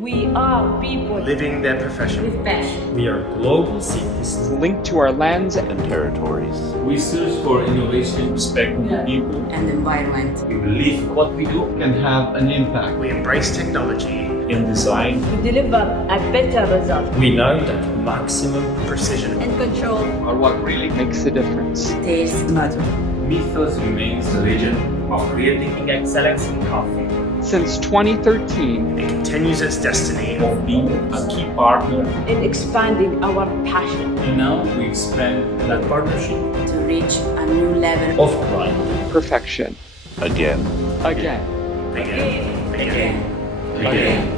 We are people living their profession with passion. We are global citizens linked to our lands and territories. We search for innovation, respect people and environment. We believe what we do can have an impact. We embrace technology in design. To deliver a better result. We know that maximum precision And control are what really makes a difference. taste matter. Mythos remains the vision of creating excellence in coffee. Since 2013, it continues its destiny of being a key partner In expanding our passion. and now we expand that partnership To reach a new level of pride. perfection. Again. Again. again. Again. again.